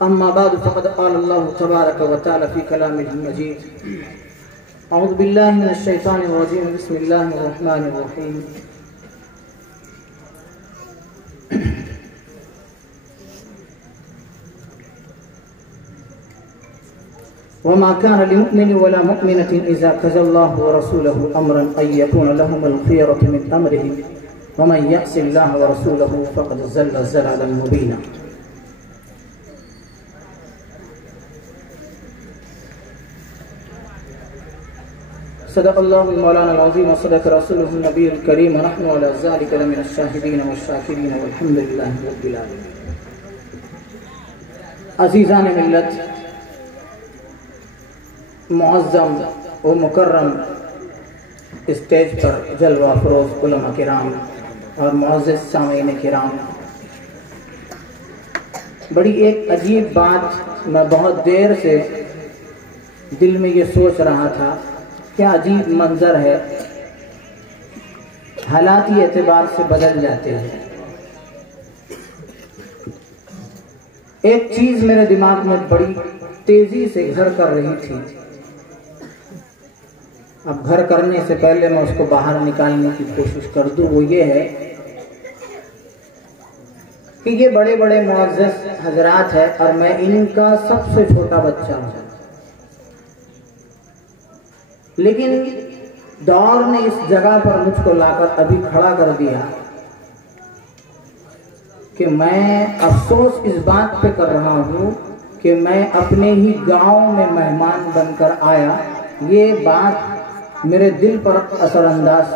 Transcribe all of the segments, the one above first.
अम्मा बाद फ़क़द क़ाल अल्लाहु तबारक व तआला फ़ी कलामिहिल मजीद अऊज़ु बिल्लाहि मिनश शैतानिर रजीम बिस्मिल्लाहिर रहमानिर रहीम वमा कान लिमुमिनिन वला मुमिनतिन इज़ा क़ज़ल्लाहु व रसूलुहु अम्रन अन यकून लहुमुल खियरतु मिन अम्रिहिम वमन यअसिल्लाह व रसूलहु फ़क़द ज़ल्ल ज़लालन मुबीना। सदक़ल्लाहुल मौलाना अज़ीम व सदक़ रसूलुहुन नबियुल करीम व नहनु अला ज़ालिका लमिनश शाहिदीन व शाकिरीन वल्हम्दुलिल्लाहि रब्बिल आलमीन। अज़ीज़ान मिल्लत, मुअज़्ज़म व मुकर्रम स्टेज पर जलवा फरोज़ उलमा किराम और मुअज़्ज़िज़ सामीन किराम, बड़ी एक अजीब बात मैं बहुत देर से दिल में ये सोच रहा था। क्या अजीब मंजर है, हालाती एतबार से बदल जाते हैं। एक चीज मेरे दिमाग में बड़ी तेजी से घर कर रही थी। अब घर करने से पहले मैं उसको बाहर निकालने की कोशिश कर दूं, वो ये है कि ये बड़े बड़े मुअज़्ज़िज़ हजरात है और मैं इनका सबसे छोटा बच्चा हूं, लेकिन दौर ने इस जगह पर मुझको लाकर अभी खड़ा कर दिया कि मैं अफसोस इस बात पे कर रहा हूं कि मैं अपने ही गांव में मेहमान बनकर आया। ये बात मेरे दिल पर असरअंदाज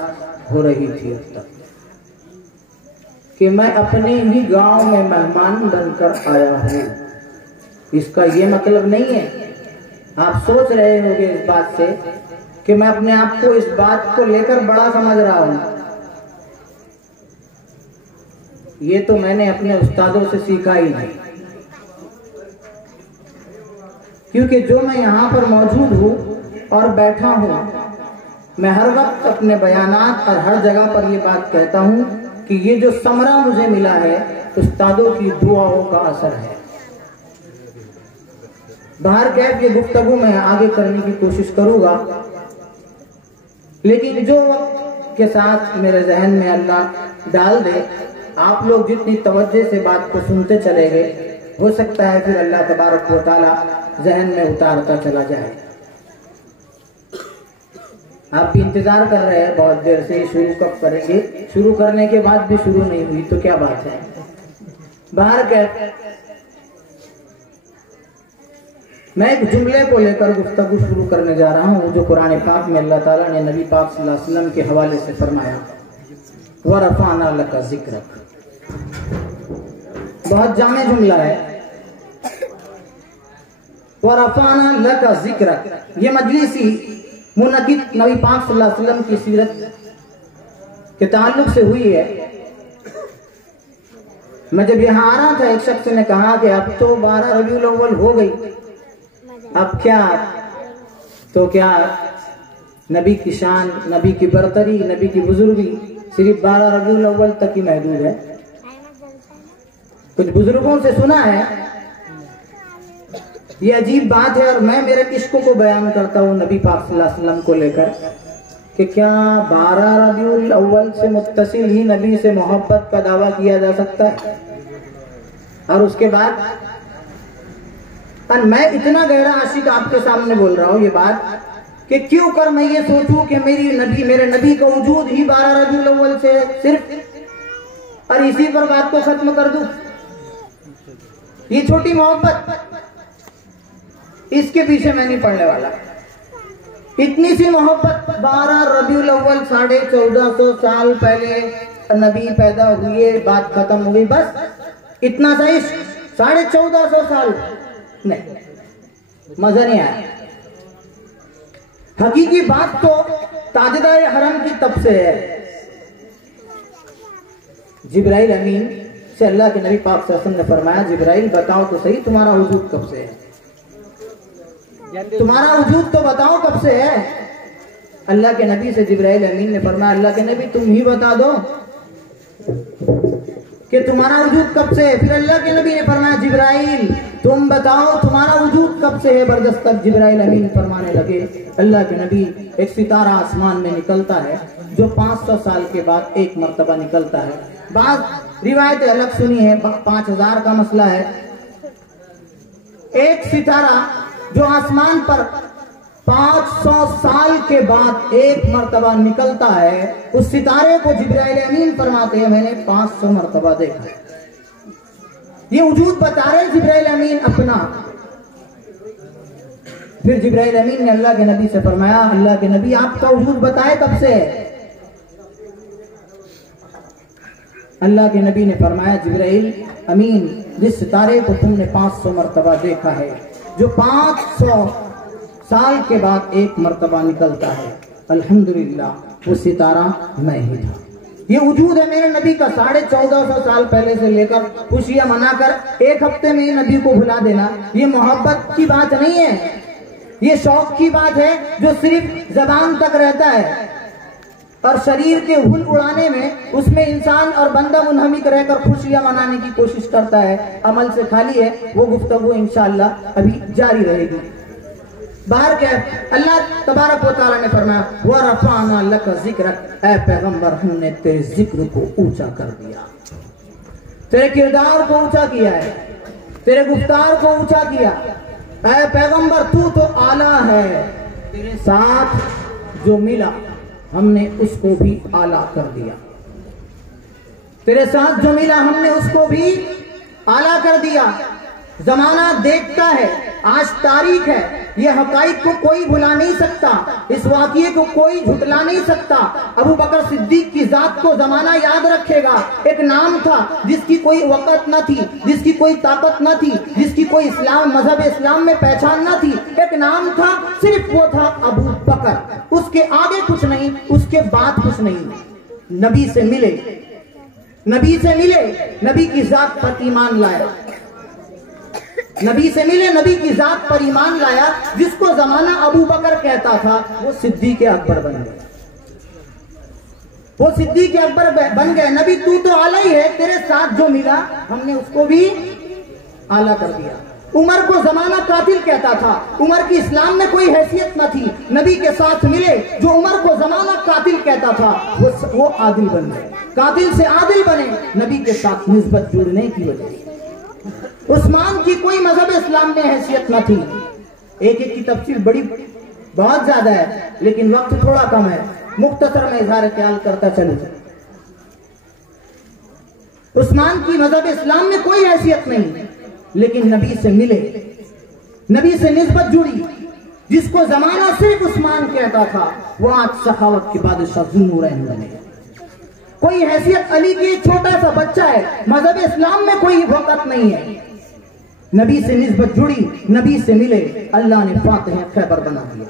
हो रही थी अब तक कि मैं अपने ही गांव में मेहमान बनकर आया हूं। इसका ये मतलब नहीं है, आप सोच रहे होंगे इस बात से कि मैं अपने आप को इस बात को लेकर बड़ा समझ रहा हूं। ये तो मैंने अपने उस्तादों से सीखा ही नहीं, क्योंकि जो मैं यहाँ पर मौजूद हूँ और बैठा हूँ, मैं हर वक्त अपने बयानात और हर जगह पर ये बात कहता हूँ कि ये जो समरा मुझे मिला है उस्तादों की दुआओं का असर है। बाहर कैफ ये गुफ्तगू मैं आगे करने की कोशिश करूंगा, लेकिन जो वक्त के साथ मेरे जहन में अल्लाह डाल दे, आप लोग जितनी तवज्जो से बात को सुनते चले गए, हो सकता है फिर अल्लाह तबारक व तआला जहन में उतारता चला जाए। आप भी इंतजार कर रहे हैं बहुत देर से, शुरू कब करेंगे, शुरू करने के बाद भी शुरू नहीं हुई तो क्या बात है। बाहर कैफ मैं एक जुमले को लेकर गुफ्तगू शुरू करने जा रहा हूँ जो कुरान पाक में अल्लाह ताला ने नबी पाक सल्लल्लाहु अलैहि वसल्लम के हवाले से फरमाया, व रफ़अना लका ज़िक्रक। बहुत जामे जुमला है, व रफ़अना लका ज़िक्रक। ये मजलिस ही मुनक़िद नबी पाक सल्लल्लाहु अलैहि वसल्लम की सीरत के ताल्लुक से हुई है। मैं जब यहाँ आ रहा था, एक शख्स ने कहा कि अब तो 12 रबीउल अव्वल हो गई, अब क्या, तो क्या नबी की शान, नबी की बरतरी, नबी की बुजुर्गी सिर्फ 12 रबीउल अव्वल तक ही महदूद है? कुछ बुजुर्गों से सुना है, ये अजीब बात है। और मैं मेरे इश्क को बयान करता हूँ नबी पाक सल्लल्लाहु अलैहि वसल्लम को लेकर कि क्या 12 रबीउल अव्वल से मुत्तसिल ही नबी से मोहब्बत का दावा किया जा सकता है? और उसके बाद और मैं इतना गहरा आशिक आपके सामने बोल रहा हूँ ये बात कि क्यों कर मैं ये सोचूं कि मेरे नबी का वजूद ही 12 रबीउल अव्वल से सिर्फ, और इसी पर बात को खत्म कर दूं। ये छोटी मोहब्बत, इसके पीछे मैं नहीं पड़ने वाला। इतनी सी मोहब्बत, 12 रबीउल अव्वल 1450 साल पहले नबी पैदा हुए, बात खत्म हो गई, बस इतना सा इश्क। 1450 साल नहीं, मजा नहीं आया। हकीकी बात तो ताजदार हरम की तब से है। जिब्राइल अमीन से अल्लाह के नबी पाक सल्लल्लाहु अलैहि वसल्लम ने फरमाया, जिब्राइल बताओ तो सही तुम्हारा वजूद कब से है, तुम्हारा वजूद तो बताओ कब से है। अल्लाह के नबी से जिब्राइल अमीन ने फरमाया, अल्लाह के नबी तुम ही बता दो कि तुम्हारा वजूद कब से है। फिर अल्लाह के नबी ने फरमाया, जिब्राइल तुम बताओ तुम्हारा वजूद कब से है बरदस्त? जिब्राइल अमीन फरमाने लगे, अल्लाह के नबी, एक सितारा आसमान में निकलता है जो 500 साल के बाद एक मर्तबा निकलता है। बाद रिवायतें अलग सुनी है, 5000 का मसला है। एक सितारा जो आसमान पर 500 साल के बाद एक मर्तबा निकलता है, उस सितारे को जिब्राइल अमीन फरमाते हैं मैंने 500 मर्तबा देखा है। ये वजूद बता रहे जिब्राइल अमीन अपना। फिर जिब्राइल अमीन ने अल्लाह के नबी से फरमाया, अल्लाह के नबी आपका वजूद बताए कब से? अल्लाह के नबी ने फरमाया, जिब्राइल अमीन, जिस सितारे को तुमने 500 मर्तबा देखा है, जो 500 साल के बाद एक मर्तबा निकलता है, अल्हम्दुलिल्लाह वो सितारा मैं ही था। ये वजूद है मेरे नबी का। 1450 साल पहले से लेकर खुशियां मनाकर एक हफ्ते में नबी को भुला देना, ये मोहब्बत की बात नहीं है, ये शौक की बात है जो सिर्फ जबान तक रहता है और शरीर के हुल उड़ाने में उसमें इंसान और बंदा मुनहमिक रहकर खुशियां मनाने की कोशिश करता है, अमल से खाली है। वो गुफ्तगू इंशाअल्लाह अभी जारी रहेगी। बाहर क्या अल्लाह तबारक व तआला ने फरमाया, व रफअना लक ज़िक्रक, ऐ पैगंबर हमने तेरे जिक्र को ऊंचा कर दिया, तेरे किरदार को ऊंचा किया है, तेरे गुफ्तार को ऊंचा किया। ऐ पैगंबर तू तो आला है, तेरे साथ जो मिला हमने उसको भी आला कर दिया, तेरे साथ जो मिला हमने उसको भी आला कर दिया। जमाना देखता है, आज तारीख है, ये हकाइक को कोई भुला नहीं सकता, इस वाक़ये को कोई झुटला नहीं सकता। अबू बकर सिद्दीक की जात को जमाना याद रखेगा। एक नाम था जिसकी कोई वक़्त न थी, जिसकी कोई ताकत न थी, जिसकी कोई इस्लाम मजहब इस्लाम में पहचान न थी। एक नाम था, सिर्फ वो था अबू बकर, उसके आगे कुछ नहीं, उसके बाद कुछ नहीं। नबी से मिले, नबी से मिले, नबी की जात पर ईमान लाया, नबी से मिले, नबी की जात पर ईमान लाया। जिसको जमाना अबू बकर कहता था वो सिद्दीक अकबर बन गया, वो सिद्दीक अकबर बन गए। नबी तू तो आला ही है, तेरे साथ जो मिला हमने उसको भी आला कर दिया। उमर को जमाना कातिल कहता था, उमर की इस्लाम में कोई हैसियत न थी, नबी के साथ मिले, जो उमर को जमाना कातिल कहता था वो आदिल बन गए, कातिल से आदिल बने नबी के साथ निस्बत जुड़ने की वजह से। उस्मान की कोई मजहब इस्लाम में हैसियत न थी। एक एक की तफसील बड़ी बहुत ज्यादा है, लेकिन वक्त थोड़ा कम है, मुख्तसर में इजहार ख्याल करता चलूं। उस्मान की मजहब इस्लाम में कोई हैसियत नहीं, लेकिन नबी से मिले, नबी से निस्बत जुड़ी। जिसको जमाना सिर्फ उस्मान कहता था वो आज सखावत के बादशाह ज़ुन्नूरैन बने। कोई हैसियत अली की छोटा सा बच्चा है, मजहब इस्लाम में कोई वक़्त नहीं है। नबी से निस्बत जुड़ी, नबी से मिले, अल्लाह ने फातिह खैबर बना दिया।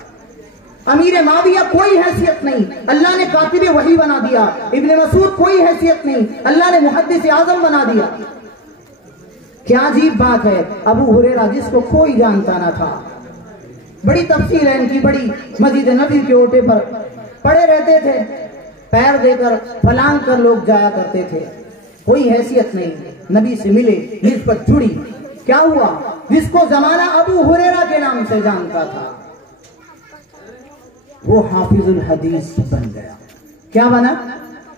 अमीर माविया कोई हैसियत नहीं, अल्लाह ने कातिब वही बना दिया। इब्ने मसूद कोई हैसियत नहीं, अल्लाह ने मुहद्दिस आज़म बना दिया। क्या अजीब बात है। अबू हुरैरा जिसको कोई जानता ना था, बड़ी तफसील है इनकी, बड़ी मस्जिद नबी के ओटे पर पड़े रहते थे, पैर देकर फलांग कर लोग जाया करते थे, कोई हैसियत नहीं। नबी से मिले, निस्बत जुड़ी, क्या हुआ? जिसको जमाना अबू हुरैरा के नाम से जानता था वो हाफिजुल हदीस बन गया। क्या बना?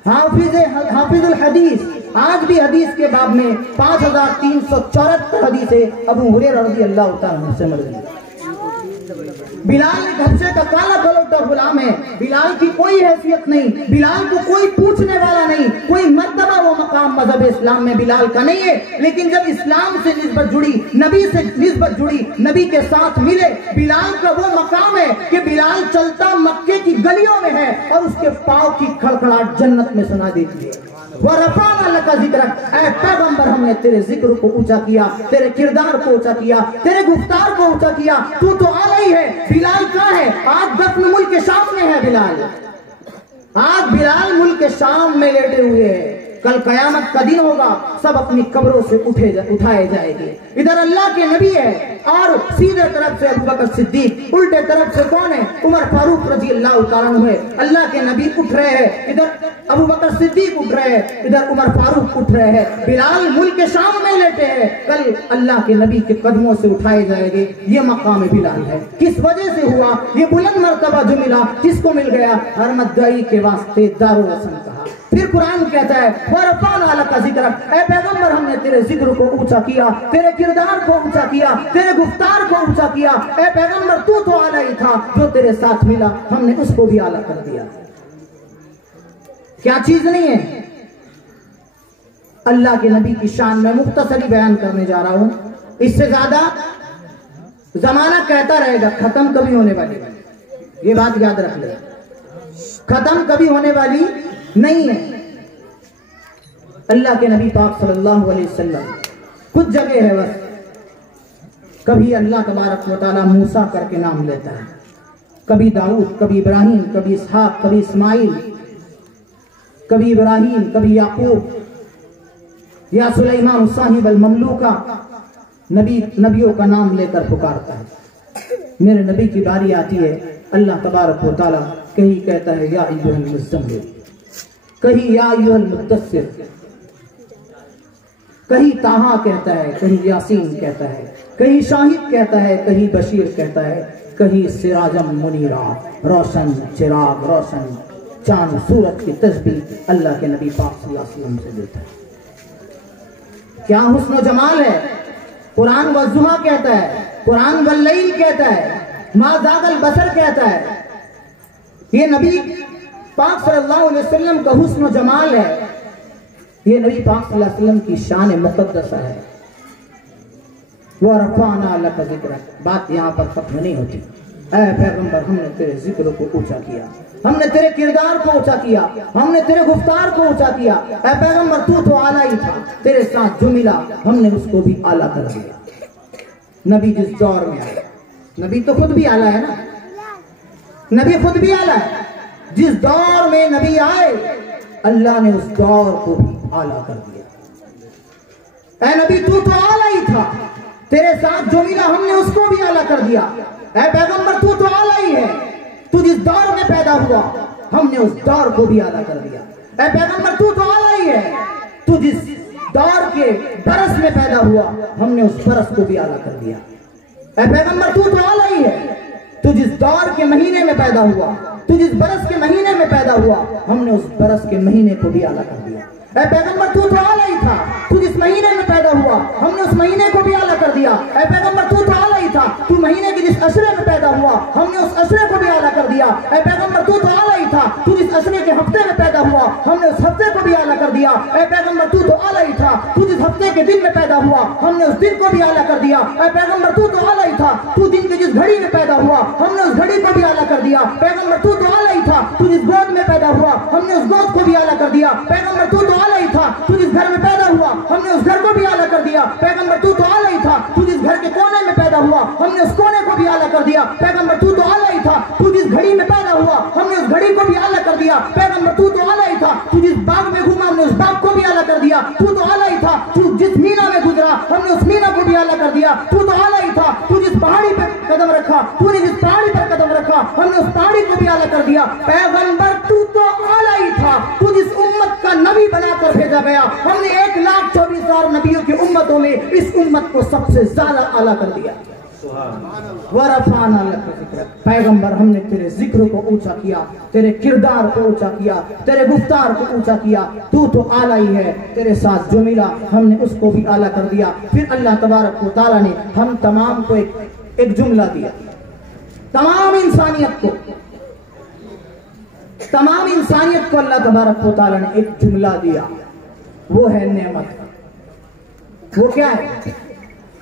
हाफिजुल हदीस। आज भी हदीस के बाब में 5374 हदीसें अबू हुरैरा रज़ियल्लाहु ताला से मिल गई। बिलाल एक हफ्ते का काला कलौटा गुलाम है, बिलाल की कोई हैसियत नहीं, बिलाल को कोई पूछने वाला नहीं, कोई मर्तबा वो मकाम मजहब इस्लाम में बिलाल का नहीं है। लेकिन जब इस्लाम से निस्बत जुड़ी, नबी से निस्बत जुड़ी, नबी के साथ मिले, बिलाल का वो मकाम है कि बिलाल चलता मक्के की गलियों में है और उसके पाँव की खड़खड़ाहट जन्नत में सुना देती है। वह रफ़अना लका ज़िक्रक, ऐ पैगंबर हमने तेरे जिक्र को ऊंचा किया, तेरे किरदार को ऊंचा किया, तेरे गुफ्तार को ऊंचा किया। तू तो आला ही है। बिलाल कहाँ है? आज दफन मुल्क शाम में है बिलाल, आज बिलाल मुल्क शाम में लेटे हुए हैं। कल कयामत का दिन होगा, सब अपनी कब्रों से उठाए जाएंगे। इधर अल्लाह के नबी है और सीधे तरफ से अबू बकर सिद्दीक, उल्टे तरफ से कौन है? उमर फारूक रजी अल्लाह तआला अन्हु है। अल्लाह के नबी उठ रहे हैं, इधर अबू बकर सिद्दीक उठ रहे हैं, इधर उमर फारूक उठ रहे हैं। बिलाल मुल्क के शाम में लेटे हैं, कल अल्लाह के नबी के कदमों से उठाए जाएंगे। ये मकाम बिलाल है। किस वजह से हुआ? ये बुलंद मर्तबा जो मिला, किसको मिल गया? हर मद्दाई के वास्ते दारुल वसन कहा। फिर कुरान कहता है वरफ़अना लका ज़िक्रक, ऐ पैगंबर हमने तेरे जिक्र को ऊंचा किया, तेरे किरदार को ऊंचा किया, तेरे गुफ्तार को ऊंचा किया। ऐ पैगंबर तू तो आला ही था, जो तेरे साथ मिला हमने उसको भी आला कर दिया। क्या चीज नहीं है? अल्लाह के नबी की शान में मुख्तसरी बयान करने जा रहा हूं। इससे ज्यादा जमाना कहता रहेगा, खत्म कभी होने वाली, ये बात याद रख ले, खत्म कभी होने वाली नहीं है। अल्लाह के नबी पाक सल्लल्लाहु अलैहि वसल्लम कुछ जगह है बस, कभी अल्लाह तबारक व तआला मूसा करके नाम लेता है, कभी दाऊद, कभी इब्राहिम, कभी इसहाक, कभी इस्माइल, कभी इब्राहिम, कभी याकूब, या सुलेमान साहिब अल ममलूका, नबियों का नाम लेकर पुकारता है। मेरे नबी की बारी आती है, अल्लाह तबारक व तआला कहीं कहता है या अय्युहल मुज़्ज़म्मिल, कहीं या अय्युहल मुद्दस्सिर, कहीं ताहा कहता है, कहीं यासीन कहता है, कहीं शाहिद कहता है, कहीं बशीर कहता है, कहीं सिराजम मुनीरा, रोशन चिराग, रोशन चांद सूरज की तस्बीह अल्लाह के नबी पाक सल्लल्लाहु अलैहि वसल्लम से देता है। क्या हुस्न जमाल है। कुरान वज़ुहा कहता है, कुरान वल्लैल कहता है, मा ज़ागल बसर कहता है। ये नबी पाक सल्लल्लाहु अलैहि वसल्लम का हुस्न जमाल है, ये नबी पाक सल्लल्लाहु अलैहि वसल्लम की शान मुक़द्दसा है। वरफ़अना लका ज़िक्रक, बात यहाँ पर खत्म नहीं होती। ऐ पैगंबर हमने तेरे जिक्र को ऊंचा किया, हमने तेरे किरदार को ऊंचा किया, हमने तेरे गुफ्तार को ऊंचा किया। ऐ पैगंबर तू तो आला ही था, तेरे साथ जो मिला हमने उसको भी आला कर दिया। नबी जिस दौर में आया, नबी तो खुद भी आला है ना, नबी खुद भी आला है। जिस दौर में नबी आए अल्लाह ने उस दौर को भी आला कर दिया। ऐ नबी तू तो आला ही था, तेरे साथ जो मिला हमने उसको भी आला कर दिया। ऐ पैगंबर तू तो आला ही है, तू जिस दौर में पैदा हुआ हमने उस दौर को भी आला कर दिया। ऐ पैगंबर तू तो आला ही है, तू जिस दौर के बरस में पैदा हुआ हमने उस बरस को भी आला कर दिया। ऐ पैगंबर तू तो आला ही है, तू जिस दौर के महीने में पैदा हुआ, तू जिस बरस के महीने में पैदा हुआ हमने उस बरस के महीने को भी आला कर दिया। ऐ पैगंबर तू तो आला ही था, तू जिस महीने में पैदा हुआ हमने उस महीने को भी आला कर दिया। ऐ पैगंबर तू तो आला ही था, तू महीने के जिस अशरे में पैदा हुआ हमने उस अशरे को भी आला कर दिया। ऐ पैगंबर तू तो आला ही था, तू जिस अशरे के हफ्ते में पैदा हुआ हमने उस हफ्ते को भी आला कर दिया। ऐ पैगंबर तू तो आला ही था, तू जिस हफ्ते के दिन में पैदा हुआ हमने उस दिन को भी आला कर दिया। ऐ पैगंबर तू तो आला ही था, तू दिन के जिस घड़ी में पैदा हुआ हमने उस घड़ी को भी आला कर दिया। पैगंबर तू तो आला ही था, तू जिस गोद में पैदा हुआ हमने उस गोद को भी आला कर दिया। पैगंबर तू तो आला ही था, तू जिस घर में पैदा हुआ हमने उस घर को भी आला कर दिया। पैगंबर तू तो आला ही था, तू जिस घर के कोने में पैदा हुआ हमने उस कोने को भी आला कर दिया। पैगंबर तू तो आला ही था, तू जिस घड़ी में पैदा हुआ हमने उस घड़ी को भी आला कर दिया। पैगंबर तू तो आला ही था, तू जिस बाग में घूमा हमने उस बाग को भी आला कर दिया। तू तो आला ही था, तू जिस मीना में गुजरा हमने उस मीना को भी आला कर दिया। तू तो आला ही था, तू जिस पहाड़ी पे कदम रखा, तूने जिस पहाड़ी पर कदम रखा हमने उस पहाड़ी को भी आला कर दिया। पैगंबर तू तो आला ही था, तू जिस उम्मत का नबी बनाकर भेजा गया हमने 1,24,000 नबियों की उम्मतों में इस उम्मत को सबसे ज्यादा आला कर दिया। वरफ़अना लका ज़िक्रक, पैगंबर हमने तेरे जिक्र को ऊंचा किया, तेरे किरदार को ऊंचा किया, तेरे गुफ्तार को ऊंचा किया। तू तो आला ही है, तेरे साथ जो मिला हमने उसको भी आला कर दिया। फिर अल्लाह तबारक व तआला ने हम तमाम को एक जुमला दिया, तमाम इंसानियत को अल्लाह तबारक व तआला ने एक जुमला दिया, वो है नेमत। वो क्या है?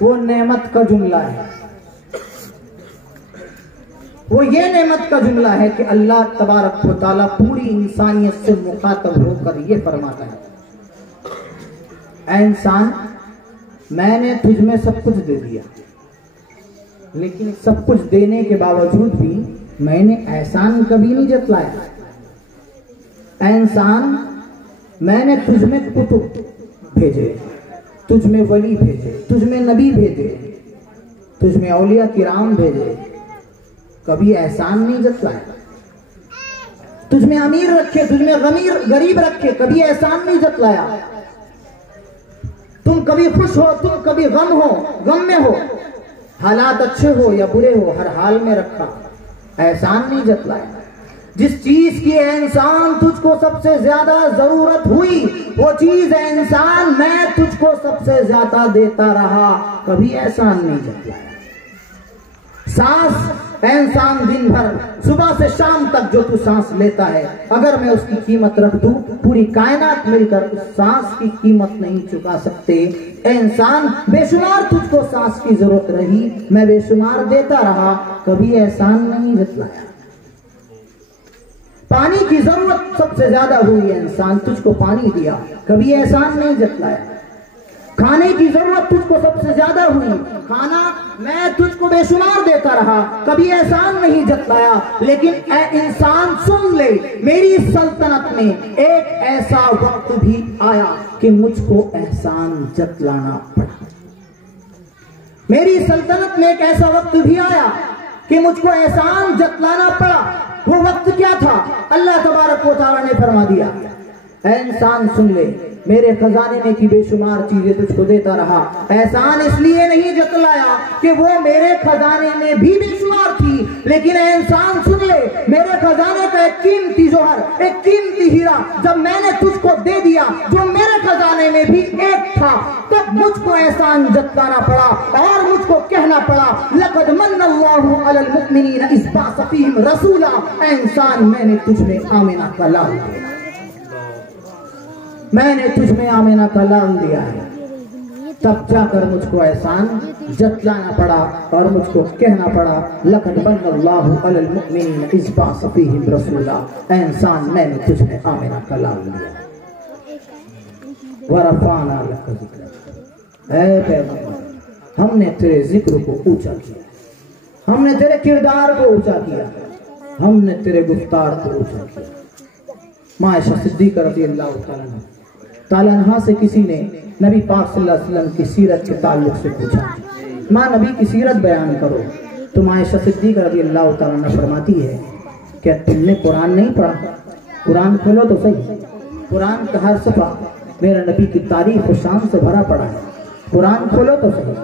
वो नेमत का जुमला है। वो ये नेमत का जुमला है कि अल्लाह तबारक व तआला पूरी इंसानियत से मुखातब होकर ये फरमाता है, ऐ इंसान मैंने तुझ में सब कुछ दे दिया, लेकिन सब कुछ देने के बावजूद भी मैंने एहसान कभी नहीं जतलाया। ऐ इंसान मैंने तुझमें कुतुब भेजे, तुझमें वली भेजे, तुझमें नबी भेजे, तुझमें औलिया किराम भेजे, कभी एहसान नहीं जतलाया। तुझमें अमीर रखे, तुझमें गरीब रखे, कभी एहसान नहीं जतलाया। तुम कभी खुश हो, तुम कभी गम में हो, हालात अच्छे हो या बुरे हो, हर हाल में रखा, एहसान नहीं जतलाया। जिस चीज की इंसान तुझको सबसे ज्यादा जरूरत हुई, वो चीज इंसान मैं तुझको सबसे ज्यादा देता रहा, कभी एहसान नहीं जतलाया। सांस इंसान दिन भर सुबह से शाम तक जो तू सांस लेता है, अगर मैं उसकी कीमत रख दूं, पूरी कायनात मिलकर उस सांस की कीमत नहीं चुका सकते। इंसान बेशुमार तुझको सांस की जरूरत रही, मैं बेशुमार देता रहा, कभी एहसान नहीं जतलाया। पानी की जरूरत सबसे ज्यादा हुई, इंसान तुझको पानी दिया, कभी एहसान नहीं जतलाया। खाने की जरूरत तुझको सबसे ज्यादा हुई, खाना मैं तुझको बेशुमार देता रहा, कभी एहसान नहीं जतलाया। लेकिन ए इंसान सुन ले, मेरी सल्तनत में एक ऐसा वक्त भी आया कि मुझको एहसान जतलाना पड़ा। मेरी सल्तनत में एक ऐसा वक्त भी आया कि मुझको एहसान जतलाना पड़ा। वो वक्त क्या था? अल्लाह तबारक व तआला ने फरमा दिया, ऐ इंसान सुन ले, मेरे खजाने में की बेशुमार चीजें तुझको देता रहा, एहसान इसलिए नहीं जतलाया कि वो मेरे खजाने में भी बेशुमार थी, लेकिन इंसान सुन ले, मेरे खजाने का एक कीमती जौहर, एक कीमती हीरा जब मैंने तुझको दे दिया, जो मेरे खजाने में भी एक था, तब मुझको एहसान जतलाना पड़ा और मुझको कहना पड़ा, लक़द मन्नल्लाहु अलल मुमिनीन इज़ बअस फ़ीहिम रसूला। इंसान मैंने तुझमें आमिना का लाल दिया, मैंने तुझमें आमिना का लाल दिया है, तब जाकर मुझको एहसान जतलाना पड़ा और मुझको कहना पड़ा, लक़द मन्नल्लाहु अलल मुमिनीन इज़ बअस फ़ीहिम रसूला। इंसान मैंने तुझमें आमिना का लाल दिया, व रफ़अना लक ज़िक्रक। ऐ पैगंबर, हमने तेरे जिक्र को ऊंचा किया, हमने तेरे किरदार को ऊंचा किया, हमने तेरे गुफ्तार को ऊंचा किया। मायशा सिद्दीक़ा रज़ियल्लाहु ताला अन्हा से किसी ने नबी पाक सल्लल्लाहु अलैहि वसल्लम की सीरत के ताल्लुक से पूछा, माँ नबी की सीरत बयान करो, तो मायशा सिद्दीक़ा रज़ियल्लाहु ताला अन्हा फरमाती है, क्या तुमने कुरान नहीं पढ़ा? कुरान खोलो तो सही, कुरान का हर सफ़ा मेरा नबी की तारीफ और शान से भरा पड़ा है, कुरान खोलो तो सही।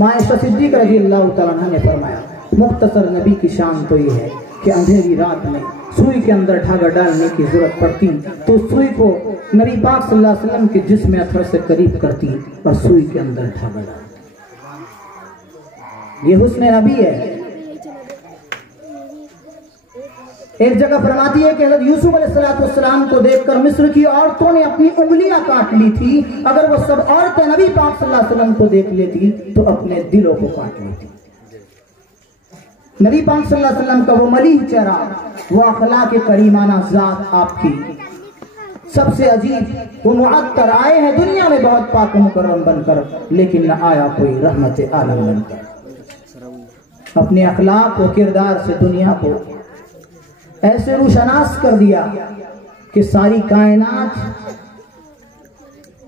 मायशा सिद्दीक़ा रज़ियल्लाहु ताला अन्हा ने फरमाया, मुख्तसर नबी की शान तो ये है कि अंधेरी रात में सुई के अंदर धागा डालने की जरूरत पड़ती तो सुई को नबी पाक सल्लल्लाहु अलैहि वसल्लम के जिस्म अथर से करीब करती और सुई के अंदर धागा डालती। ये हुस्न नबी है। एक जगह फरमाती है कि हज़रत यूसुफ अलैहिस्सलाम को देखकर मिस्र की औरतों ने अपनी उंगलियां काट ली थी, अगर वो सब औरतें नबी पाक सल्लल्लाहु अलैहि वसल्लम को देख लेती तो अपने दिलों को काट लेती। नबी पाक सल्लल्लाहु अलैहि वसल्लम का वो मलीह चेहरा, वो अखलाक करीमाना जात आपकी सबसे अजीब, वो मुअत्तर आए हैं दुनिया में बहुत पाक मुकर्रम बनकर, लेकिन न आया कोई रहमत आलम बनकर। अपने अखलाक व किरदार से दुनिया को ऐसे रुशनास कर दिया कि सारी कायनात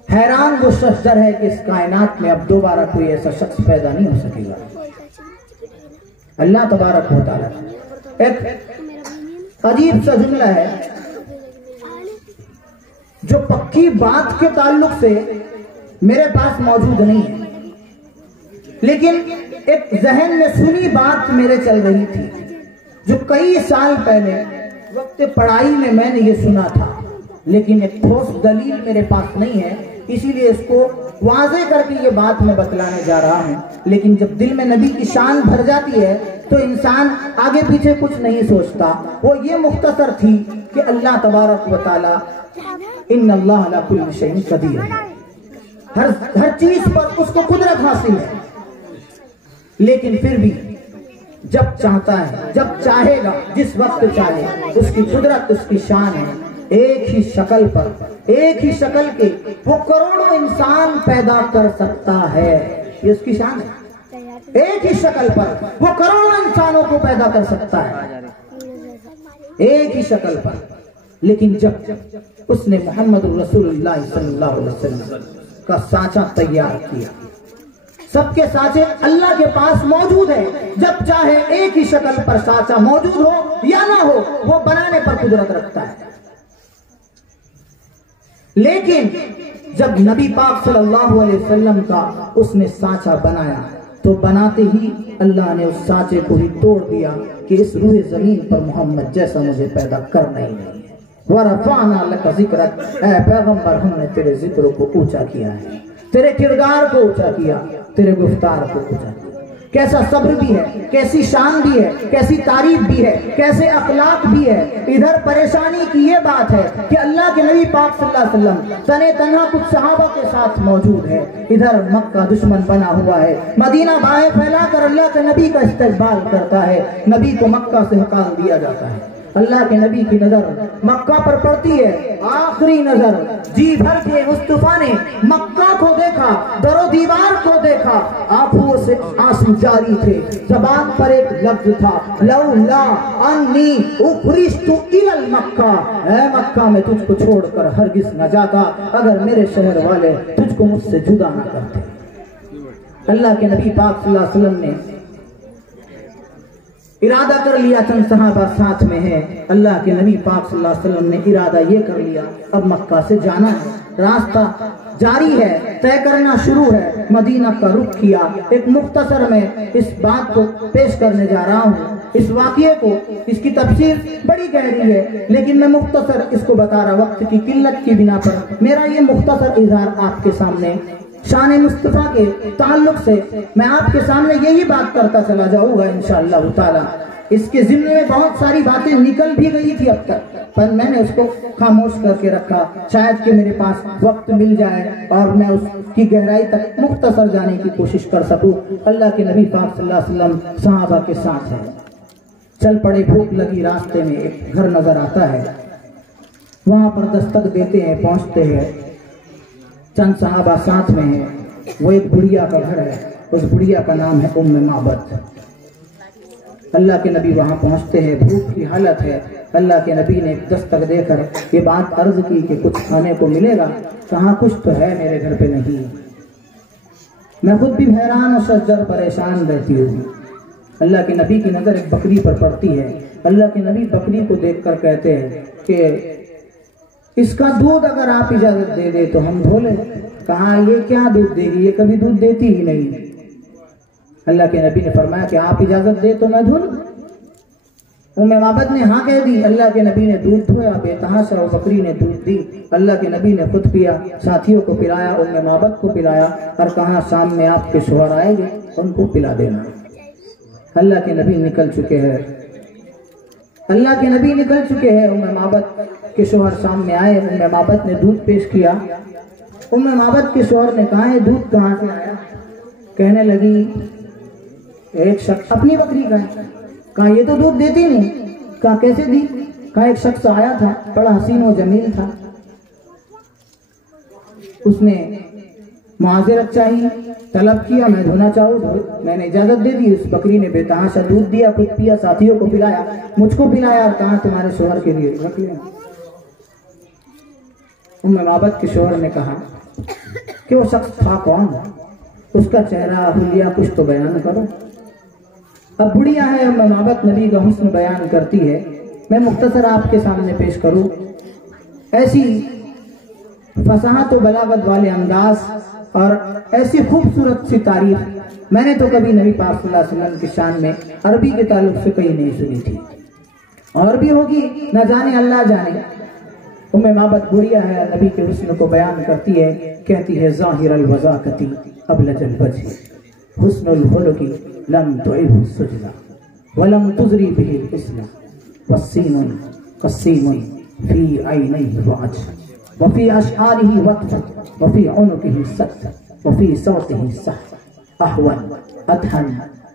हैरान वो शख्सर है कि इस कायनात में अब दोबारा कोई ऐसा शख्स पैदा नहीं हो सकेगा। अल्लाह तबारक व तआला एक अजीब सा जुमला है जो पक्की बात के ताल्लुक से मेरे पास मौजूद नहीं है, लेकिन एक जहन में सुनी बात मेरे चल रही थी जो कई साल पहले वक्त पढ़ाई में मैंने ये सुना था, लेकिन एक ठोस दलील मेरे पास नहीं है, इसीलिए इसको वाज़े करके ये बात मैं बतलाने जा रहा हूँ। लेकिन जब दिल में नबी की शान भर जाती है तो इंसान आगे पीछे कुछ नहीं सोचता। वो ये मुख्तसर थी कि अल्लाह तबारक व तआला इन्नल्लाह अला कुल्लि शैइन क़दीर, हर चीज पर उसको कुदरत हासिल है, लेकिन फिर भी जब चाहता है, जब चाहेगा, जिस वक्त चाहे, उसकी कुदरत, उसकी शान है। एक ही शक्ल पर, एक ही शक्ल के वो करोड़ों इंसान पैदा कर सकता है, ये उसकी शान है। एक ही शक्ल पर वो करोड़ों इंसानों को पैदा कर सकता है, एक ही शक्ल पर। लेकिन जब उसने मोहम्मद रसूलुल्लाह सल्लल्लाहु अलैहि वसल्लम का सांचा तैयार किया, सबके सांचे अल्लाह के पास मौजूद है, जब चाहे एक ही शक्ल पर सांचा मौजूद हो या ना हो, वो बनाने पर कुदरत रखता है। लेकिन जब नबी पाक सल्लल्लाहु अलैहि वसल्लम का उसने सांचा बनाया तो बनाते ही अल्लाह ने उस सांचे को ही तोड़ दिया कि इस रूह जमीन पर मोहम्मद जैसा मुझे पैदा करना ही नहीं है। वरफ़अना लका ज़िक्रक, ऐ पैगंबर हमने तेरे जिक्र को ऊंचा किया है, तेरे किरदार को ऊंचा किया, तेरे गुफ्तार को ऊंचा किया। कैसा सब्र भी है, कैसी शान भी है, कैसी तारीफ भी है, कैसे अखलाक भी है। इधर परेशानी की ये बात है कि अल्लाह के नबी पाक सल्लल्लाहु अलैहि वसल्लम तने तन्हा कुछ सहाबा के साथ मौजूद है, इधर मक्का दुश्मन बना हुआ है, मदीना बाहें फैलाकर अल्लाह के नबी का इस्तकबाल करता है, नबी को मक्का से हकाल दिया जाता है। अल्लाह के नबी की नजर मक्का पर पड़ती है, आखिरी नजर। जी भर के मुस्तफा ने मक्का को देखा, दरो दीवार को देखा, आंखों से आंसू जारी थे, जबान पर एक लफ्ज था, लौला अन्नी उखरिजतु इलल मक्का, ऐ मक्का में तुझको छोड़कर हरगिज न जाता अगर मेरे शहर वाले तुझको मुझसे जुदा न करते। अल्लाह के नबी पाक सल्लल्लाहु अलैहि वसल्लम ने इरादा कर लिया, चंद सहाबा साथ में है, अल्लाह के नबी पाक सल्लल्लाहु अलैहि वसल्लम ने इरादा ये कर लिया अब मक्का से जाना है, रास्ता जारी है, तय करना शुरू है, मदीना का रुख किया। एक मुख्तसर में इस बात को पेश करने जा रहा हूँ, इस वाक़ये को, इसकी तफसीर बड़ी गहरी है लेकिन मैं मुख्तसर इसको बता रहा, वक्त की किल्लत की बिना पर मेरा ये मुख्तसर इज़हार आपके सामने शान मुस्तफा के ताल्लुक से मैं आपके सामने यही बात करता चला जाऊंगा इंशाअल्लाह ताला। इसके जिम्मे में बहुत सारी बातें निकल भी गई थी अब तक, पर मैंने उसको खामोश करके रखा, शायद कि मेरे पास वक्त मिल जाए और मैं उसकी गहराई तक मुख्तसर जाने की कोशिश कर सकूं। अल्लाह के नबी पाक सल्लल्लाहु अलैहि वसल्लम सहाबा के साथ है, चल पड़े, भूख लगी, रास्ते में एक घर नजर आता है, वहां पर दस्तक देते हैं, पहुंचते हैं, चंद सहाबा साथ में है, वो एक बुढ़िया का घर है, उस बुढ़िया का नाम है उम्मे माबद। अल्लाह के नबी वहां पहुंचते हैं, भूख की हालत है, अल्लाह के नबी ने दस्तक देकर ये बात अर्ज की कि कुछ खाने को मिलेगा, कहाँ कुछ तो है मेरे घर पे नहीं। मैं खुद भी हैरान और सज्जर परेशान रहती हूँ। अल्लाह के नबी की नजर एक बकरी पर पड़ती है, अल्लाह के नबी बकरी को देखकर कहते हैं कि इसका दूध अगर आप इजाजत दे दे तो हम धो ले। कहा ये क्या दूध देगी, ये कभी दूध देती ही नहीं। अल्लाह के नबी ने फरमाया कि आप इजाजत दे तो मैं धो लूं। उम्मे माबद ने हाँ कह दी, अल्लाह के नबी ने दूध धोया, बेतहाशा और बकरी ने दूध दी, अल्लाह के नबी ने खुद पिया, साथियों को पिलाया, उम्मे माबद को पिलाया और कहा शाम में आपके शोहर आएंगे उनको पिला देना। अल्लाह के नबी निकल चुके हैं, अल्लाह के नबी निकल चुके हैं, उम्मे माबद के शोहर सामने आए, उम्मे माबद ने दूध पेश किया। उम्मे माबद के शोहर ने कहा ये दूध कहाँ से आया? कहने लगी एक शख्स, अपनी बकरी का है। कहा ये तो दूध देती नहीं। कहा कैसे दी? कहा एक शख्स आया था, बड़ा हसीन व जमील था, उसने मुआज़रत चाहिए, तलब किया, मैं धोना चाहूँ, मैंने इजाजत दे दी। उस बकरी ने बेतहाशा दूध दिया, खुद पिया, साथियों को पिलाया, मुझको पिलाया और कहा तुम्हारे शोहर के लिए रख लेना। उम्मे माबद के शोहर ने कहा कि वो शख्स था कौन, उसका चेहरा हुलिया कुछ तो बयान करो। अब बुढ़िया है, उम्मे माबद नबी का हुस्न बयान करती है, मैं मुख्तसर आपके सामने पेश करूं। ऐसी फसाहत व बलागत वाले अंदाज और ऐसी खूबसूरत सी तारीफ मैंने तो कभी नबी पाक सल्लल्लाहु अलैहि वसल्लम की शान में अरबी के ताल्लुक से कहीं नहीं सुनी थी, और भी होगी न जाने, अल्लाह जाने। उम्मे माबद बुढ़िया है, नबी के हुस्न को बयान करती है, कहती है ज़ाहिर अल वज़ाकती अबलजल वजह हुस्नुल खुलुकी लम तुइबु सुजला वलम तुजरी बिही इस्ला वस्सीनुन कस्सीमुन फी ऐनैहि वअज वफी अशआरिही वत्फ वफी उनुकिही सत्त वफी सौतिही सह अहवन अदहन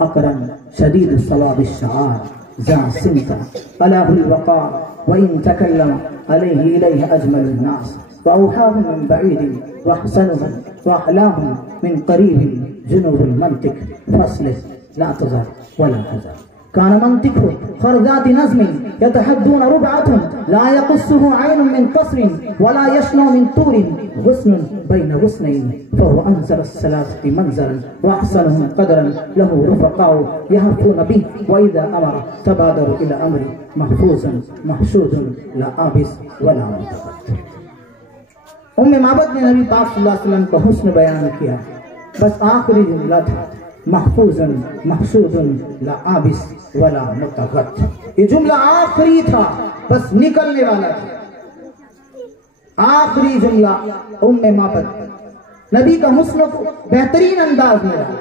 अकरम शदीद सवाब अश-शआर जा सिमता अलाहुल वक़ार व इन तकल्लम अलैहि इलैहि अजमलुन नास व औहाहुम मिन बईद व अहसनुहुम व अहलाहुम मिन करीब जुनूबुल मंतिक फस्लिह ला तज़र व ला तज़र कान मंतिक़ु खरजाति नज़्मिन यतहद्दून रुबअतुन ला यक़ुस्सुहु ऐनुन मिन क़स्रिन वला यशनउ मिन तूरिन गुस्नुन बैन गुस्नैन फहुव अंज़र अस्सलासति मंज़रन व अहसनुहुम क़दरन लहु रुफ़क़ाउ यहफ़ून बिहि व इज़ा अमरा तबादरु इला अमरि महफ़ूज़न महशूदुन ला आबिस वला मुतक़द्दिर। उम्मे माबद ने नबी पाक सल्लल्लाहु अलैहि वसल्लम का हुस्न बयान किया, बस आखिरी जुमला था महफूजन महसूदन ला आबिस वला मुतगत। ये जुमला आखिरी था, बस निकलने वाला था। आखिरी जुमला उम्मे माबद नबी का हुस्न को बेहतरीन अंदाज में रहा।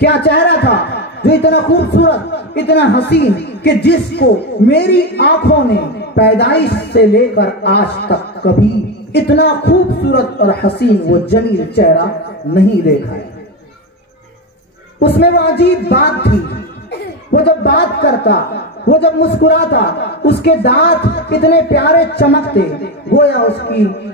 क्या चेहरा था जो इतना खूबसूरत, इतना हसीन कि जिसको मेरी आंखों ने पैदाइश से लेकर आज तक कभी इतना खूबसूरत और हसीन वो जमील चेहरा नहीं देखा है। उसमें वो अजीब बात थी, वो जब बात करता, वो जब मुस्कुराता, उसके दांत इतने प्यारे चमकते, गोया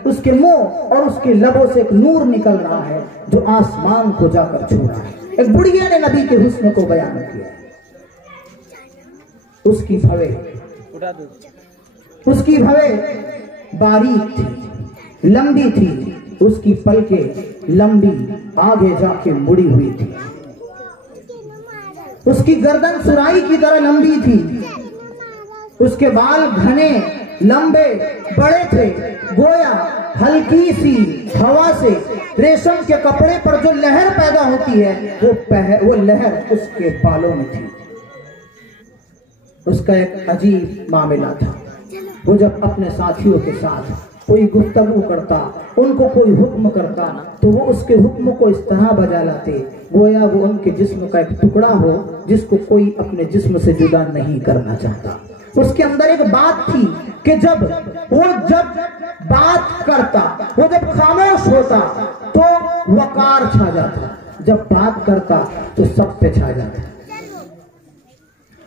उसके मुंह और उसके लबों से एक नूर निकल रहा है जो आसमान को जाकर छू रहा है। एक बुढ़िया ने नबी के हुस्न को बयान किया। उसकी भवें बारीक थी, लंबी थी, उसकी पलकें लंबी आगे जाके मुड़ी हुई थी, उसकी गर्दन सुराही की तरह लंबी थी, उसके बाल घने लंबे बड़े थे, गोया हल्की सी हवा से रेशम के कपड़े पर जो लहर पैदा होती है वो लहर उसके बालों में थी। उसका एक अजीब मामला था। वो जब अपने साथियों के साथ कोई गुफ्तगू करता, उनको कोई हुक्म करता, तो वो उसके हुक्म को इस तरह बजा लाते गोया वो उनके जिस्म का एक टुकड़ा हो जिसको कोई अपने जिस्म से जुदा नहीं करना चाहता। उसके अंदर एक बात थी कि जब बात करता, वो जब खामोश होता तो वकार छा जाता, जब बात करता तो सब पे छा जाता।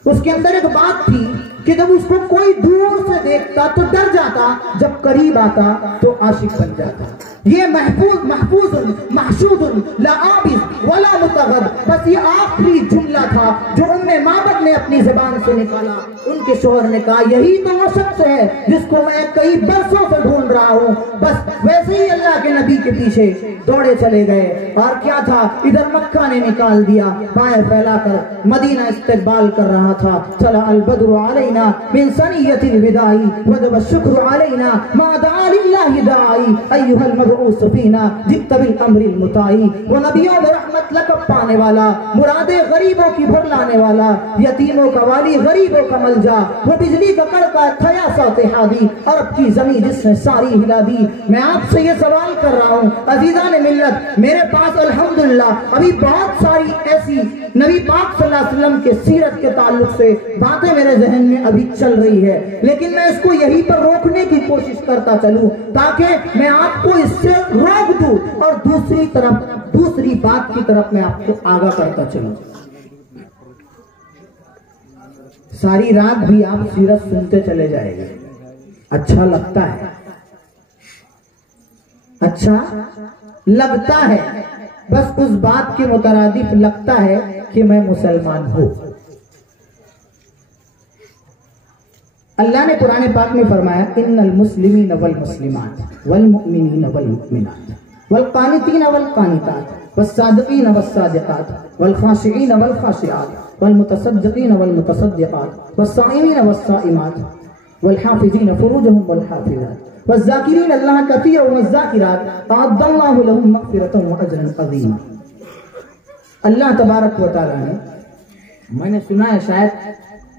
उसके अंदर एक बात थी कि जब उसको कोई दूर से देखता तो डर जाता, जब करीब आता तो आशिक बन जाता। ये महफूजुन महशूदुन ला आबिस वला मुतगद, बस ये आखिरी जुमला था जो उम्मे माबद ने अपनी जुबान से निकाला। उनके शोहर ने कहा यही तो वो शख्स है जिसको मैं कई बरसों से ढूंढ रहा हूँ। बस वैसे ही अल्लाह के नबी के पीछे दौड़े चले गए। और क्या था, इधर मक्का ने निकाल दिया, बाएं फैलाकर मदीना इस्तकबाल कर रहा था। चला अल बद्रु अलैना मिन सनियतिल विदाई वजब शुक्र अलैना मा दआ लिल्लाहि दाई अय्युहल मबऊस फीना जित बिल अम्रिल मुताई। वो नबियों में रहमत लक़ब पाने वाला, मुरादे गरीबों की भर लाने वाला, यतीमों का वाली, गरीबों का मलजा, वो बिजली का कड़का थया साते हादी, अरब की जमीन जिसने सारी हिला दी। मैं आपसे ये सवाल कर रहा हूँ अजीज़ान मिल्लत, मेरे पास अल्हम्दुलिल्लाह अभी बहुत सारी ऐसी नबी पाक सल्लल्लाहु अलैहि वसल्लम के सीरत के ताल्लुक से बातें मेरे जहन में अभी चल रही है, लेकिन मैं इसको यहीं पर रोकने की कोशिश करता चलूं ताकि मैं आपको इससे रोक दूं और दूसरी बात की तरफ मैं आपको आगाह करता चलूं। सारी रात भी आप सीरत सुनते चले जाएंगे, अच्छा लगता है, अच्छा लगता है, बस उस बात के मुतरादिफ लगता है कि मैं मुसलमान हूं। अल्लाह ने कुरान पाक में फरमाया इन्नल मुस्लिमीन वल मुस्लिमात वल मुमिनीन वल मुमिनात वल कानितीन वल कानितात वस्सादिकीन वस्सादिकात वल खाशिईन वल खाशिआत वल मुतसद्दिकीन वल मुतसद्दिकात वस्साइमीन वस्साइमात वल हाफिजीन फुरूजहुम वल हाफिजात वज़्ज़ाकिरीन अल्लाह कसीरन वज़्ज़ाकिरात अअद्दल्लाहु लहुम मग़फ़िरतन व अजरन अज़ीमा। अल्लाह तबारक व तआला ने, मैंने सुना है शायद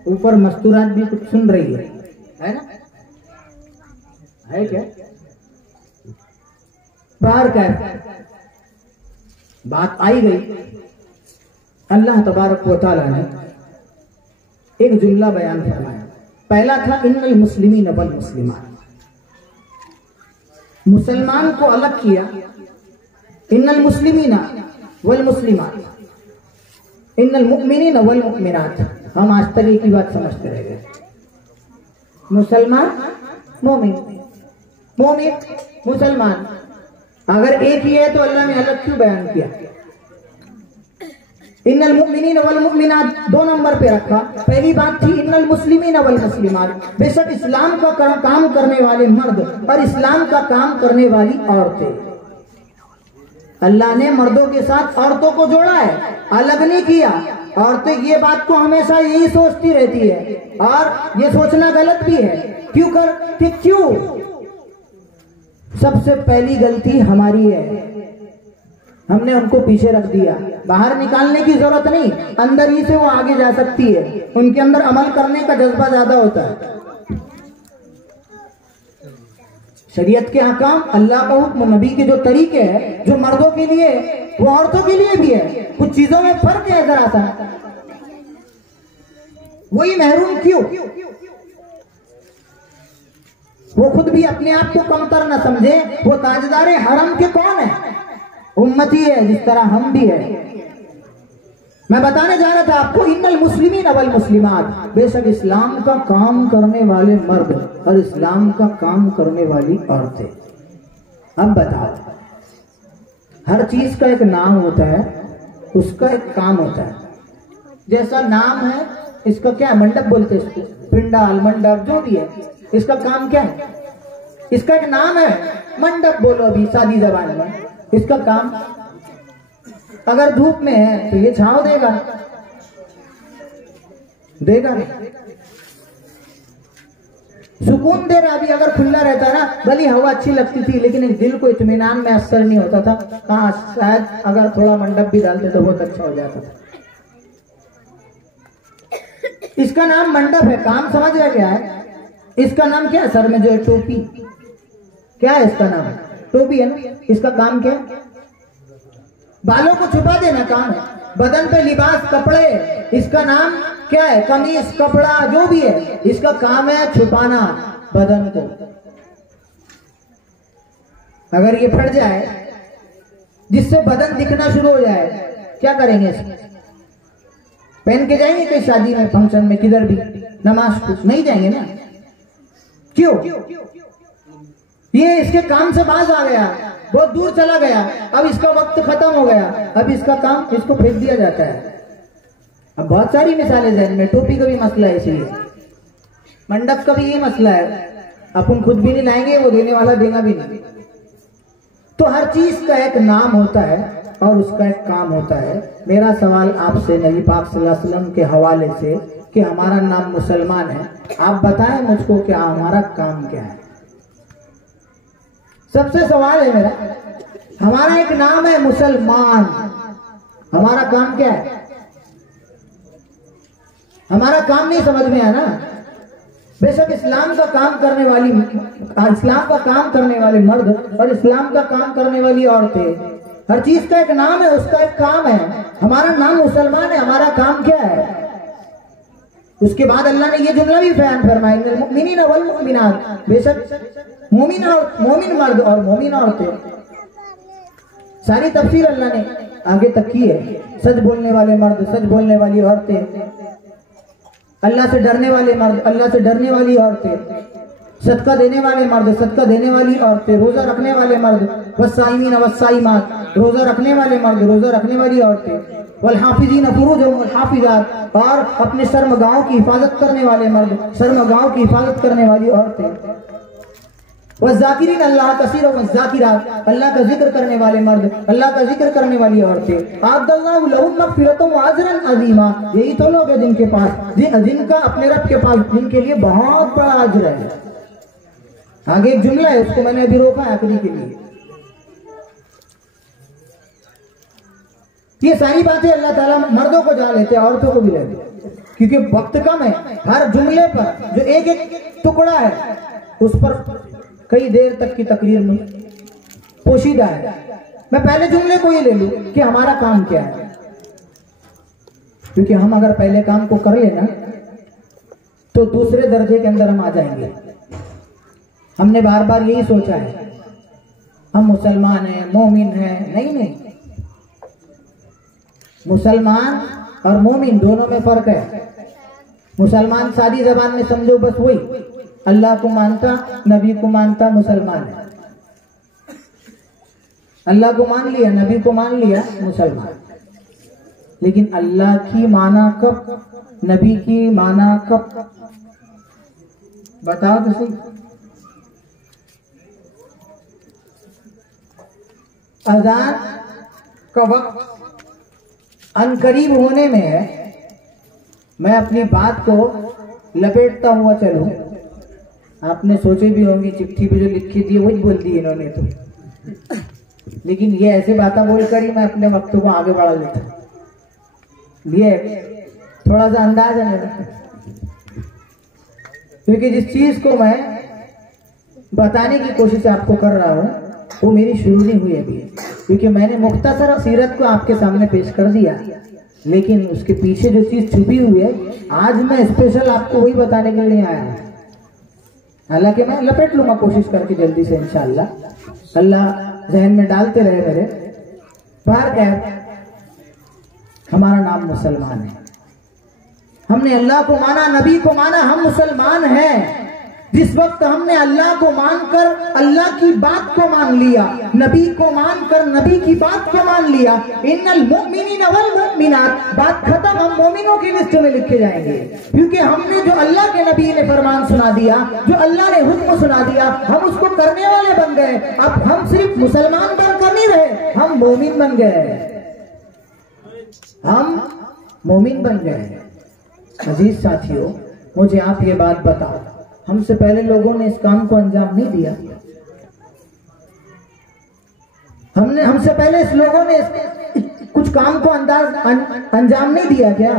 ऊपर मस्तूरात भी कुछ सुन रही है ना? है क्या? बाहर क्या बात आई गई। अल्लाह तबारक व तआला ने एक जुमला बयान फरमाया। पहला था इन्नल मुस्लिमीन वल मुस्लिमात, मुसलमान को अलग किया, इन्नल मुस्लिमीना वल मुस्लिमात, इन्नल मुमिनीन वल मुमिनात। हम आज तक एक ही बात समझते रह गए, मुसलमान मोमिन, मोमिन मुसलमान। अगर एक ही है तो अल्लाह ने अलग क्यों बयान किया? इन्नल मुमिनीन वल मुमिनात 2 नंबर पे रखा। पहली बात थी इन्नल मुस्लिमीन वल मुस्लिमात, बेशक इस्लाम का काम करने वाले मर्द और इस्लाम का काम करने वाली औरतें। अल्लाह ने मर्दों के साथ औरतों को जोड़ा है, अलग नहीं किया। औरतें ये बात को हमेशा यही सोचती रहती है और ये सोचना गलत भी है। क्यों? सबसे पहली गलती हमारी है, हमने उनको पीछे रख दिया। बाहर निकालने की जरूरत नहीं, अंदर ही से वो आगे जा सकती है। उनके अंदर अमल करने का जज्बा ज्यादा होता है। शरीयत के अहकाम, अल्लाह का हुक्म, नबी के जो तरीके हैं जो मर्दों के लिए वो औरतों के लिए भी है। कुछ चीजों में फर्क है जरा सा। वही महरूम क्यों? वो खुद भी अपने आप को कमतर न समझे। वो ताजदारे हरम के कौन है? उम्मती है, जिस तरह हम भी है। मैं बताने जा रहा था आपको इन्नल मुस्लिमीन वल मुस्लिमात, बेशक इस्लाम का काम करने वाले मर्द और इस्लाम का काम करने वाली औरतें। अब बताओ, हर चीज का एक नाम होता है, उसका एक काम होता है। जैसा नाम है, इसका क्या है? मंडप बोलते हैं इसको, पिंडाल, मंडप, जो भी है, इसका काम क्या है? इसका एक नाम है, मंडप बोलो अभी सादी जबान में। इसका काम, अगर धूप में है तो ये छांव देगा नहीं, सुकून दे रहा। अभी अगर खुला रहता ना, भली हवा अच्छी लगती थी, लेकिन एक दिल को इत्मीनान में असर नहीं होता था। कहाँ, शायद अगर थोड़ा मंडप भी डालते तो बहुत अच्छा हो जाता था। इसका नाम मंडप है, काम समझ गया क्या है? इसका नाम क्या है? सर में जो है टोपी, क्या है इसका नाम? टोपी है ना। इसका काम क्या है? बालों को छुपा देना काम है। बदन पे लिबास, कपड़े, इसका नाम क्या है? कमीज, कपड़ा, जो भी है, इसका काम है छुपाना बदन को। अगर ये फट जाए, जिससे बदन दिखना शुरू हो जाए, क्या करेंगे? पहन के जाएंगे कहीं शादी में, फंक्शन में, किधर भी, नमाज को नहीं जाएंगे ना। क्यों? ये इसके काम से बाज आ गया, बहुत दूर चला गया, अब इसका वक्त खत्म हो गया, अब इसका काम इसको फेंक दिया जाता है। अब बहुत सारी मिसालें जहन में। टोपी का भी मसला है, इसलिए मंडप का भी ये मसला है। अपन खुद भी नहीं लाएंगे, वो देने वाला देगा भी नहीं। तो हर चीज का एक नाम होता है और उसका एक काम होता है। मेरा सवाल आपसे नबी पाक सल्लल्लाहु अलैहि वसल्लम के हवाले से कि हमारा नाम मुसलमान है, आप बताएं मुझको क्या हमारा काम क्या है? सबसे सवाल है मेरा, हमारा एक नाम है मुसलमान, हमारा काम क्या है? हमारा काम नहीं समझ में आया ना। बेशक इस्लाम का काम करने वाली, इस्लाम का काम करने वाले मर्द और इस्लाम का काम करने वाली औरतें, हर चीज का एक नाम है, उसका एक काम है। हमारा नाम मुसलमान है, हमारा काम क्या है? उसके बाद अल्लाह ने ये जुमला भी बयान फरमाया, इन्नल मुमिनीन वल मुमिनात, बेशक मोमिन मर्द और मोमिन औरतें। सारी तफसीर अल्लाह ने आगे तक की है। सच बोलने वाले मर्द, सच बोलने वाली औरतें, अल्लाह से डरने वाले मर्द, अल्लाह से डरने वाली औरतें, सदका देने वाले मर्द, सदका देने वाली औरतें, रोजा रखने वाले मर्द, वस्साइमीन वस्साइमात, रोजा रखने वाले मर्द, रोजा रखने वाली औरतें, वल हाफिजीन फुरूजहुम वल हाफिजात, और अपने शर्मगाहों की हिफाजत करने वाले मर्द, शर्मगाहों की हिफाजत करने वाली औरतें, वज़ाकिरीन अल्लाह कसीर वज़ाकिरात, अल्लाह का जिक्र करने वाले मर्द, अल्लाह का जिक्र करने वाली औरतें। अअद्दल्लाहु लहुम मग़फ़िरतन व अजरन अज़ीमा, यही तो लोग हैं जिनके पास, जिनका अपने रब के पास, जिनके लिए बहुत बड़ा अजर है। आगे एक जुमला है, उसको मैंने अभी रोका है आखिरी के लिए। ये सारी बातें अल्लाह ताला मर्दों को जा लेते हैं, औरतों को भी लेते, क्योंकि वक्त कम है। हर जुमले पर जो एक एक टुकड़ा है, उस पर कई देर तक की तकरीर में पोशीदा है। मैं पहले जुमले को ये ले लूं कि हमारा काम क्या है, क्योंकि हम अगर पहले काम को कर लेना तो दूसरे दर्जे के अंदर हम आ जाएंगे। हमने बार बार यही सोचा है, हम मुसलमान हैं, मोमिन हैं। नहीं, मुसलमान और मोमिन दोनों में फर्क है। मुसलमान सादी जबान में समझो बस वही, अल्लाह को मानता, नबी को मानता, मुसलमान है। अल्लाह को मान लिया, नबी को मान लिया, मुसलमान। लेकिन अल्लाह की माना कब, नबी की माना कब? बताओ तो सही। अजान का वक्त अनकरीब होने में है, मैं अपनी बात को लपेटता हुआ चलूं। आपने सोचे भी होंगे चिट्ठी पे जो लिखी थी वही बोल दी इन्होंने तो, लेकिन ये ऐसे बातें बोलकर ही मैं अपने वक्त को आगे बढ़ा लेता। ये थोड़ा सा अंदाज है मेरा, क्योंकि जिस चीज को मैं बताने की कोशिश आपको कर रहा हूं वो मेरी शुरू नहीं हुई अभी, क्योंकि मैंने मुख्तसर सीरत को आपके सामने पेश कर दिया, लेकिन उसके पीछे जो चीज छुपी हुई है आज मैं स्पेशल आपको वही बताने के लिए आया हूं। हालांकि मैं लपेट लूंगा कोशिश करके जल्दी से इंशाअल्लाह, अल्लाह जहन में डालते रहे मेरे। बाहर क्या है, हमारा नाम मुसलमान है, हमने अल्लाह को माना, नबी को माना, हम मुसलमान हैं। जिस वक्त हमने अल्लाह को मानकर अल्लाह की बात को मान लिया, नबी को मानकर नबी की बात को मान लिया, इन्नल मुमिनीना वल मुमिनात, बात खत्म, हम मोमिनों की लिस्ट में लिखे जाएंगे। क्योंकि हमने जो अल्लाह के नबी ने फरमान सुना दिया, जो अल्लाह ने हुक्म सुना दिया, हम उसको करने वाले बन गए। अब हम सिर्फ मुसलमान बनकर नहीं रहे, हम मोमिन बन गए, हम मोमिन बन गए। अजीज साथियों, मुझे आप ये बात बताओ, हमसे पहले लोगों ने इस काम को अंजाम नहीं दिया? हमसे पहले इस लोगों ने कुछ काम को अंजाम नहीं दिया क्या?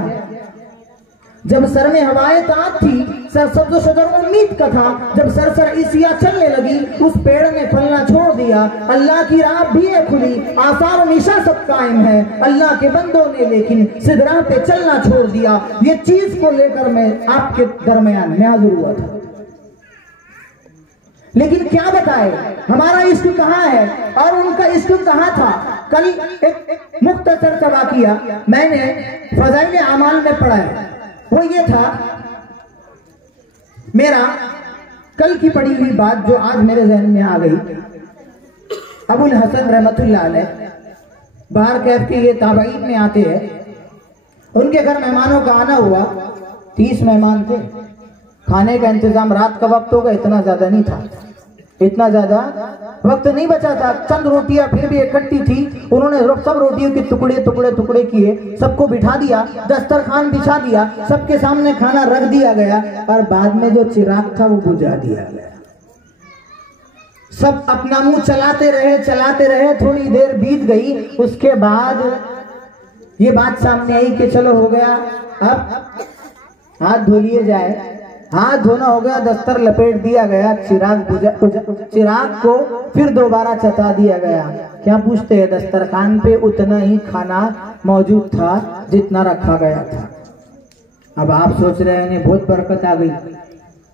जब सर में हवाएं ताज थी, सर सब्ज़ो शजर उम्मीद का था, जब सर इसिया चलने लगी, उस पेड़ ने फलना छोड़ दिया, अल्लाह की राह भी है खुली, आसार निशा सब कायम है, अल्लाह के बंदों ने लेकिन सिदरा पे चलना छोड़ दिया। ये चीज को लेकर मैं आपके दरमियान में हाजिर हुआ था, लेकिन क्या बताए हमारा इश्क कहाँ है और उनका इश्क कहाँ था? कल एक मुख्तसर सा वाक़िया मैंने फज़ाइल आमाल में पढ़ा है, वो ये था, मेरा कल की पढ़ी हुई बात जो आज मेरे जहन में आ गई। अबुल हसन रहमतुल्लाह अलैह बाहर कैफ के ये ताबईन में आते हैं, उनके घर मेहमानों का आना हुआ, 30 मेहमान थे। खाने का इंतजाम रात का वक्त होगा, इतना ज्यादा नहीं था, इतना ज्यादा वक्त नहीं बचा था, चंद रोटियां फिर भी इकट्ठी थी। उन्होंने सब रोटियों के टुकड़े टुकड़े टुकड़े किए, सबको बिठा दिया, दस्तरखान बिछा दिया, सबके सामने खाना रख दिया गया, और बाद में जो चिराग था वो बुझा दिया गया। सब अपना मुंह चलाते रहे, थोड़ी देर बीत गई, उसके बाद ये बात सामने आई कि चलो हो गया, अब हाथ धो लिए जाए। हाथ धोना हो गया, दस्तर लपेट दिया गया, चिराग को फिर दोबारा चता दिया गया। क्या पूछते हैं, दस्तरखान पे उतना ही खाना मौजूद था जितना रखा गया था। अब आप सोच रहे हैं बहुत बरकत आ गई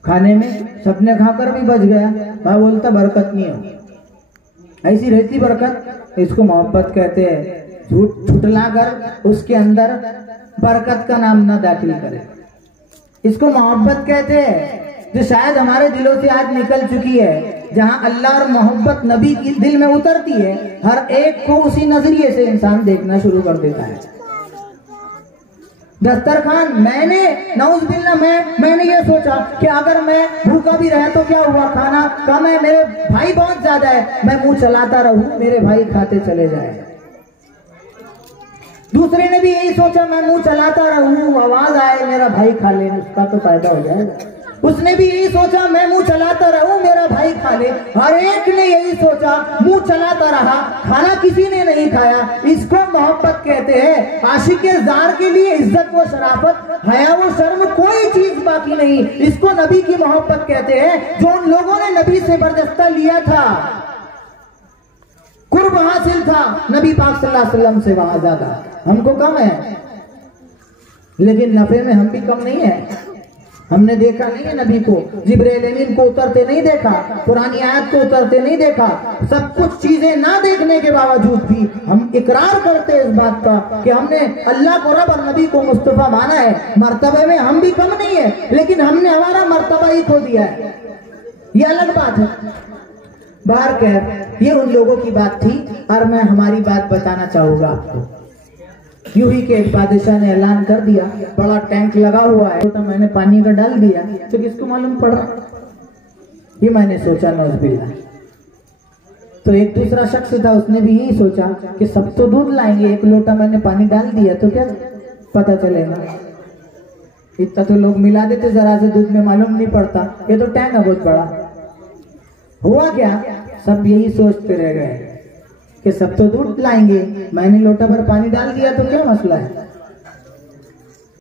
खाने में, सबने खाकर भी बच गया। मैं बोलता बरकत नहीं है, ऐसी रहती बरकत, इसको मोहब्बत कहते हैं। झूठ छुटलाकर उसके अंदर बरकत का नाम ना दाखिल करे, इसको मोहब्बत कहते हैं, जो शायद हमारे दिलों से आज निकल चुकी है। जहां अल्लाह और मोहब्बत नबी की दिल में उतरती है, हर एक को उसी नजरिए से इंसान देखना शुरू कर देता है। दस्तरखान, मैंने नौज बिल्ला मैंने ये सोचा कि अगर मैं भूखा भी रहा तो क्या हुआ, खाना कम है, मेरे भाई बहुत ज्यादा है, मैं मुंह चलाता रहूं, मेरे भाई खाते चले जाए। दूसरे ने भी यही सोचा, मैं मुंह चलाता रहूं, आवाज आए, मेरा भाई खा ले, उसका तो फायदा हो जाएगा। उसने भी यही सोचा, मैं मुंह चलाता रहूं, मेरा भाई खा ले। हर एक ने यही सोचा, मुंह चलाता रहा, खाना किसी ने नहीं खाया। इसको मोहब्बत कहते हैं। आशिक़े ज़ार के लिए इज्जत व शराफत, हया व शर्म कोई चीज बाकी नहीं। इसको नबी की मोहब्बत कहते हैं, जो उन लोगों ने नबी से बर्दाश्त लिया था, कुर्ब हासिल था नबी पाक सल्लल्लाहु अलैहि वसल्लम से, वहां ज्यादा हमको कम है, लेकिन नफे में हम भी कम नहीं है। हमने देखा नहीं है नबी को, जिब्रील अमीन को उतरते नहीं देखा, पुरानी आयत को उतरते नहीं देखा। सब कुछ चीजें ना देखने के बावजूद भी हम इकरार करते हैं इस बात का कि हमने अल्लाह को रब और नबी को मुस्तफा माना है। मर्तबे में हम भी कम नहीं है, लेकिन हमने हमारा मर्तबा ही खो दिया है, ये अलग बात है। बाहर कह, ये उन लोगों की बात थी और मैं हमारी बात बताना चाहूंगा आपको। यूं ही के एक बादशाह ने ऐलान कर दिया, बड़ा टैंक लगा हुआ है, तो मैंने पानी का डाल दिया तो किसको मालूम पड़ रहा। ये मैंने सोचा नौज़बिल्लाह। तो एक दूसरा शख्स था, उसने भी यही सोचा कि सब तो दूध लाएंगे, एक लोटा मैंने पानी डाल दिया तो क्या पता चलेगा, इतना तो लोग मिला देते जरा से दूध में, मालूम नहीं पड़ता, ये तो टैंक है बहुत बड़ा। हुआ क्या, सब यही सोचते रह गए कि सब तो दूध लाएंगे, मैंने लोटा भर पानी डाल दिया तो क्या मसला है।